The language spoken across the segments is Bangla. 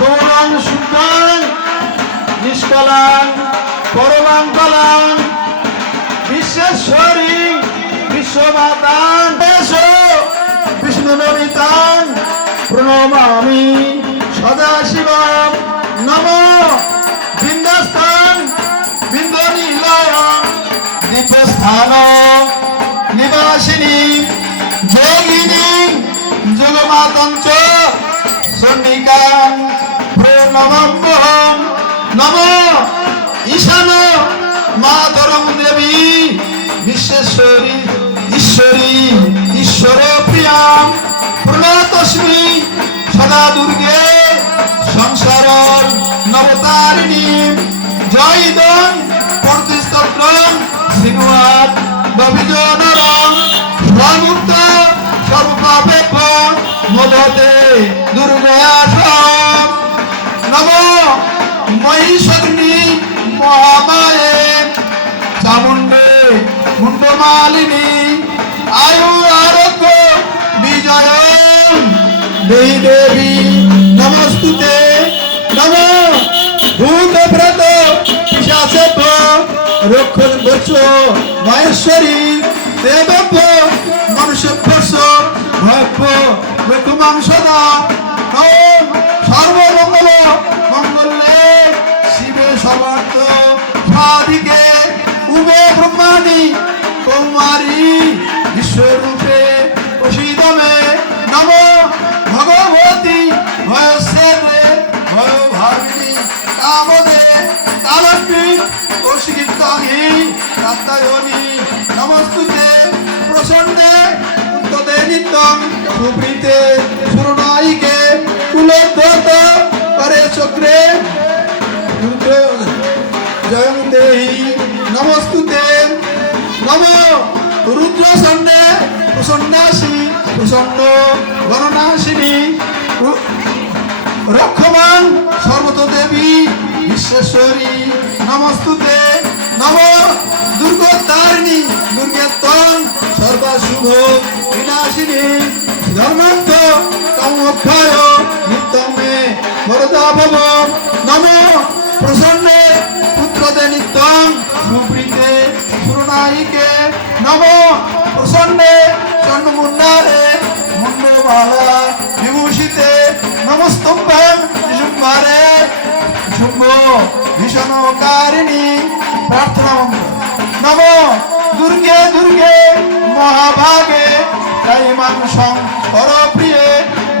সৌরং শুদ্ধাং নিষ্কলাং পরমাং বিশ্বেশ্বরী বিশ্বমাতাং দেশ বিষ্ণু নমিতাং প্রণমামি সদা শিবম নম বৃন্দাস্তান বৃন্দ নীলয়ং দীপস্থান, নিবাসিনী, যোগিনী, যোগমাতঞ্চ সন্নিকাং প্রণমম্বহম নম ঈশান মাতরম দেবী, বিশ্বেশ্বরী, ঈশ্বরী, ঈশ্বর প্রিয়াম, প্রণতস্মি, সদা দুর্গে সংসার নবতারিণী, জয় দন প্রতিস্তত্রম সিনুয়াত নবিজনরম স্বমুক্ত সর্বপাপে মদতে দুর্গয়াসম নম মহিষগ্নি মহামায়ে। চামুণ্ডে মুন্ডমালিনী আয়ু আরোগ্য বিজয় দেহি দেবী, নমস্তুতে। নম ভূত ব্রত পিশাচে রক্ষণ বৎস, মহেশ্বরী দেবব্য মনুষ্যভ্যস্য ভব্য লক্ষ্মাংসদা ব্রহ্মাণি কৌমারী, বিশ্বরূপে প্রসিদমে নম ভগবতী ভয়সেনে ভয় ভাবিনী কামদে কালক্ষ্মী কৌশিকীর্তনী কাত্তায়নী নমস্তুতে প্রসন্নে উত্ততে নিত্যং সুপ্রীতে সুরনায়িকে কুলোদ্ধত করে চক্রে। জয়ং নমস্তুতে নম রুদ্র সন্নে প্রসন্নাসী প্রসন্ন গণনাশিনী রক্ষমান সর্বত দেবী বিশ্বেশ্বরী, নমস্তুতে। নম দুর্গোদ্ধারিণী, দুর্গেত্তন, সর্বশুভ বিনাশিনী। ধর্মার্থ কামক্ষয় নিত্যমে বরদা ভব নম প্রসন্নে পুত্রদে নিত্যম, সুপ্রীতে সুরনায়িকে নম। প্রসন্নে চন্ডমুন্ডারে মুন্ডমালা বিভূষিতে নমস্তম্ভং শুম্ভারে শুম্ভ ভীষণকারিণী প্রার্থনা নম। দুর্গে দুর্গে, মহাভাগে কাইমান শঙ্কর প্রিয়ে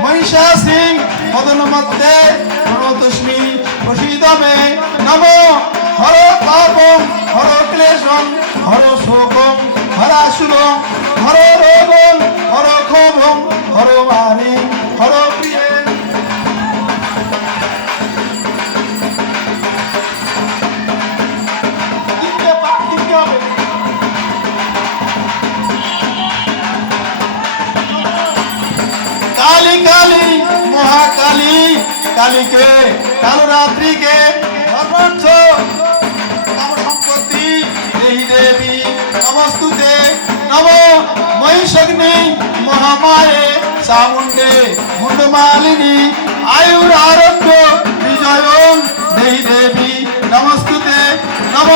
মহিষা সিং মদন মধ্যে প্রসিদমে নম হর পাপম হর ক্লেশম হর শোকম হরাসুরম হর রোগম হর ক্ষোভম, হর মানি, হর প্রিয়ে। কালী কালী, মহাকালী, কালীকে, কালো রাত্রিকে সর্বোচ্চ নম মহিষগ্নি, মহামায়ে, চামুণ্ডে মুন্ডমালিনী আয়ুর আরোগ্য বিজয়ং দেহি দেবী, নমস্তুতে নম।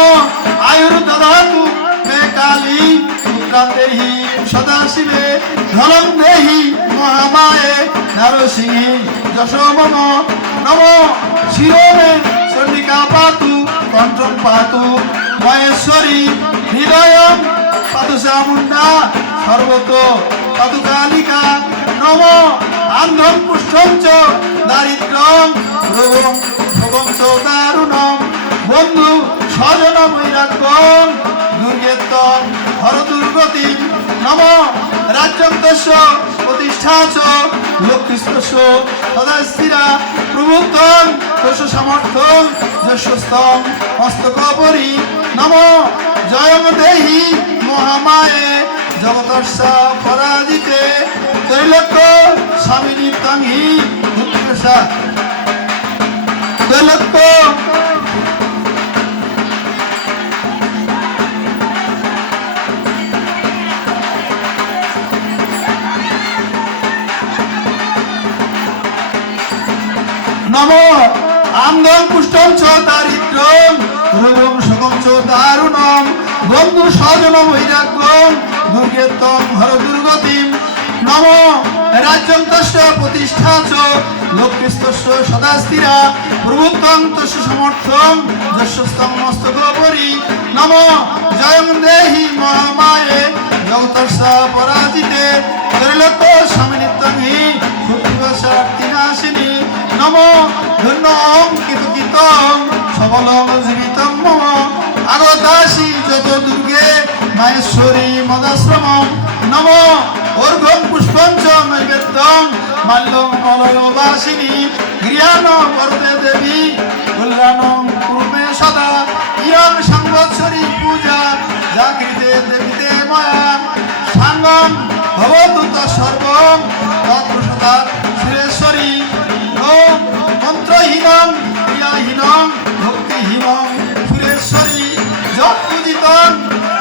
আয়ুর দধাতু মে কালী পুত্রাং দেহি সদা শিবে ধনং দেহি মহামায়ে, নরসিংহী যশোমন নম। শিরোমে চণ্ডিকা পাতু কণ্ঠং পাতু মহেশ্বরী পাতু চামুণ্ডা সর্বত পাতু কালিকা নম আন্ধম পুষ্টং চ দারিদ্রং রোগং ভোগং চ দারুণম বন্ধু, স্বজন বৈরাগ্যং দুর্গেত্তম হর দুর্গতি নম রাজ্যং তস্য প্রতিষ্ঠা চ লক্ষ্মীস্তস্য সদা স্থিরা, প্রভুত্বং, তস্য সামর্থ্যং যশস্তং, হস্তকপরি। নম জয়ং দেহি মহামায়ে জগতর্ষা পরাজিতে ত্রৈলোক্য স্বামিনী তাঙ্গি মুখ্যসা ত্রৈলোক্য নম আন্দং পুষ্টং চ দারিদ্রম রোগম সকম চ দারুণম, বন্ধু স্বজন বৈরাগ্যম দুর্গেত্তম হর দুর্গতিম। নম রাজ্যং তস্য প্রতিষ্ঠা চ লক্ষ্মীস্তস্য সদা স্থিরা, প্রভুত্বং তস্য সমর্থং যস্যস্তং মস্তকোপরি। নম জয়ং দেহি মহামায়ে জগতস্য পরাজিতে ত্রৈলোক্য স্বামিনিত্যং হি শক্তিনাশিনী নম ধন্যং কীতকীতং, সবলং জীবিতং। মম যত দুর্গে মাহেশ্বরী মদাশ্রম নম অর্ঘং পুষ্পং চ নৈবেদ্যং মলয়বাসিনী। গৃহাণ বরদে দেবী। কল্যাণং কুরুমে সদা। ইয়ং সংবৎসরী পূজা। জাগৃতে দেবীতে মায়া। সাঙ্গম ভবতু সর্বম তৎপ্রসদা সুরেশ্বরী ওম মন্ত্রহীনং যৎ পূজিতং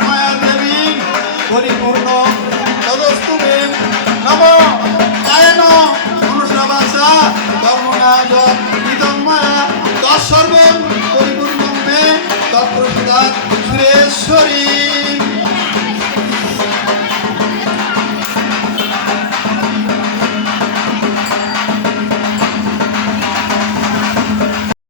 মায়া দেবী পরিপূর্ণ তদস্তু মে নম কর্মণা যৎ ইদং মায়া। তৎসর্বং পরিপূর্ণ মে তৎপ্রসাদ সুরেশ্বরী।